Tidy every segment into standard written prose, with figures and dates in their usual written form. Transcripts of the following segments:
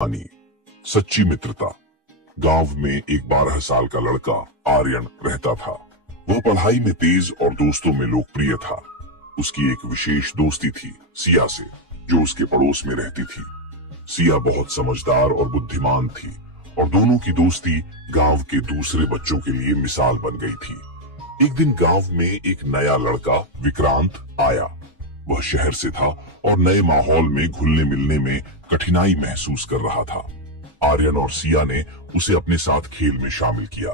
कहानी सच्ची मित्रता। गांव में एक 12 साल का लड़का आर्यन रहता था। वह पढ़ाई में तेज और दोस्तों में लोकप्रिय था। उसकी एक विशेष दोस्ती थी सिया से, जो उसके पड़ोस में रहती थी। सिया बहुत समझदार और बुद्धिमान थी और दोनों की दोस्ती गांव के दूसरे बच्चों के लिए मिसाल बन गई थी। एक दिन गांव में एक नया लड़का विक्रांत आया। वह शहर से था और नए माहौल में घुलने मिलने में कठिनाई महसूस कर रहा था। आर्यन और सिया ने उसे अपने साथ खेल में शामिल किया।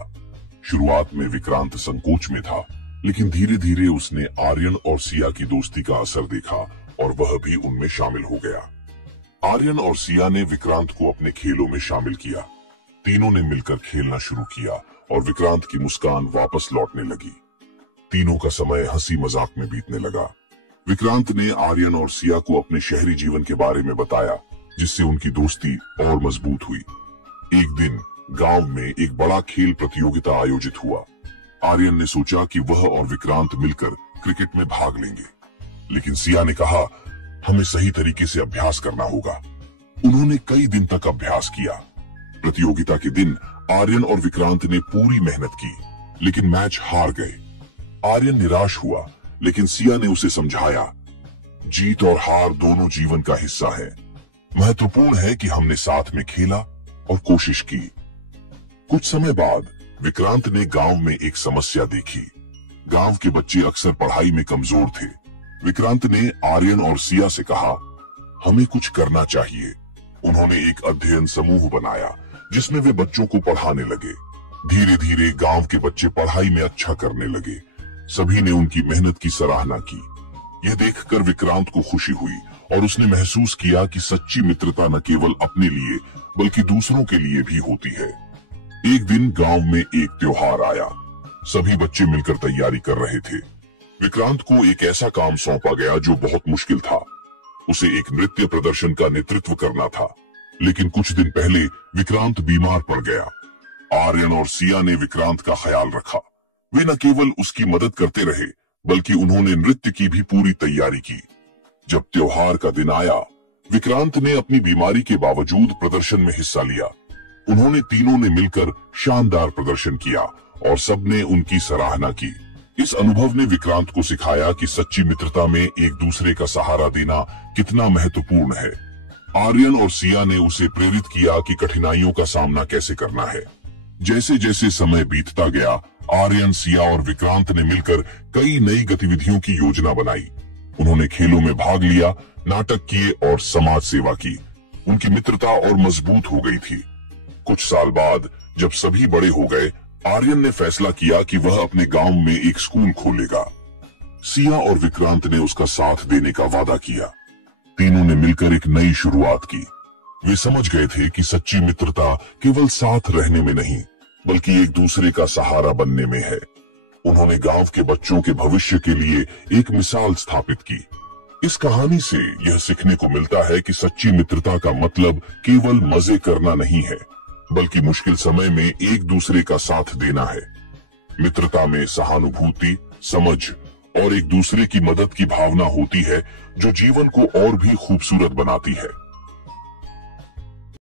शुरुआत में विक्रांत संकोच में था, लेकिन धीरे धीरे उसने आर्यन और सिया की दोस्ती का असर देखा और वह भी उनमें शामिल हो गया। आर्यन और सिया ने विक्रांत को अपने खेलों में शामिल किया। तीनों ने मिलकर खेलना शुरू किया और विक्रांत की मुस्कान वापस लौटने लगी। तीनों का समय हंसी मजाक में बीतने लगा। विक्रांत ने आर्यन और सिया को अपने शहरी जीवन के बारे में बताया, जिससे उनकी दोस्ती और मजबूत हुई। एक दिन गांव में एक बड़ा खेल प्रतियोगिता आयोजित हुआ। आर्यन ने सोचा कि वह और विक्रांत मिलकर क्रिकेट में भाग लेंगे, लेकिन सिया ने कहा, हमें सही तरीके से अभ्यास करना होगा। उन्होंने कई दिन तक अभ्यास किया। प्रतियोगिता के दिन आर्यन और विक्रांत ने पूरी मेहनत की, लेकिन मैच हार गए। आर्यन निराश हुआ, लेकिन सिया ने उसे समझाया, जीत और हार दोनों जीवन का हिस्सा है। महत्वपूर्ण है कि हमने साथ में खेला और कोशिश की। कुछ समय बाद विक्रांत ने गांव में एक समस्या देखी। गांव के बच्चे अक्सर पढ़ाई में कमजोर थे। विक्रांत ने आर्यन और सिया से कहा, हमें कुछ करना चाहिए। उन्होंने एक अध्ययन समूह बनाया, जिसमें वे बच्चों को पढ़ाने लगे। धीरे धीरे गांव के बच्चे पढ़ाई में अच्छा करने लगे। सभी ने उनकी मेहनत की सराहना की। यह देखकर विक्रांत को खुशी हुई और उसने महसूस किया कि सच्ची मित्रता न केवल अपने लिए बल्कि दूसरों के लिए भी होती है। एक दिन गांव में एक त्योहार आया। सभी बच्चे मिलकर तैयारी कर रहे थे। विक्रांत को एक ऐसा काम सौंपा गया जो बहुत मुश्किल था। उसे एक नृत्य प्रदर्शन का नेतृत्व करना था, लेकिन कुछ दिन पहले विक्रांत बीमार पड़ गया। आर्यन और सिया ने विक्रांत का ख्याल रखा। वे न केवल उसकी मदद करते रहे, बल्कि उन्होंने नृत्य की भी पूरी तैयारी की। जब त्योहार का दिन आया, विक्रांत ने अपनी बीमारी के बावजूद प्रदर्शन में हिस्सा लिया। उन्होंने तीनों ने मिलकर शानदार प्रदर्शन किया और सबने उनकी सराहना की। इस अनुभव ने विक्रांत को सिखाया कि सच्ची मित्रता में एक दूसरे का सहारा देना कितना महत्वपूर्ण है। आर्यन और सिया ने उसे प्रेरित किया कि कठिनाइयों का सामना कैसे करना है। जैसे जैसे समय बीतता गया, आर्यन, सिया और विक्रांत ने मिलकर कई नई गतिविधियों की योजना बनाई। उन्होंने खेलों में भाग लिया, नाटक किए और समाज सेवा की। उनकी मित्रता और मजबूत हो गई थी। कुछ साल बाद जब सभी बड़े हो गए, आर्यन ने फैसला किया कि वह अपने गांव में एक स्कूल खोलेगा। सिया और विक्रांत ने उसका साथ देने का वादा किया। तीनों ने मिलकर एक नई शुरुआत की। वे समझ गए थे कि सच्ची मित्रता केवल साथ रहने में नहीं, बल्कि एक दूसरे का सहारा बनने में है। उन्होंने गांव के बच्चों के भविष्य के लिए एक मिसाल स्थापित की। इस कहानी से यह सीखने को मिलता है कि सच्ची मित्रता का मतलब केवल मजे करना नहीं है, बल्कि मुश्किल समय में एक दूसरे का साथ देना है। मित्रता में सहानुभूति, समझ और एक दूसरे की मदद की भावना होती है, जो जीवन को और भी खूबसूरत बनाती है।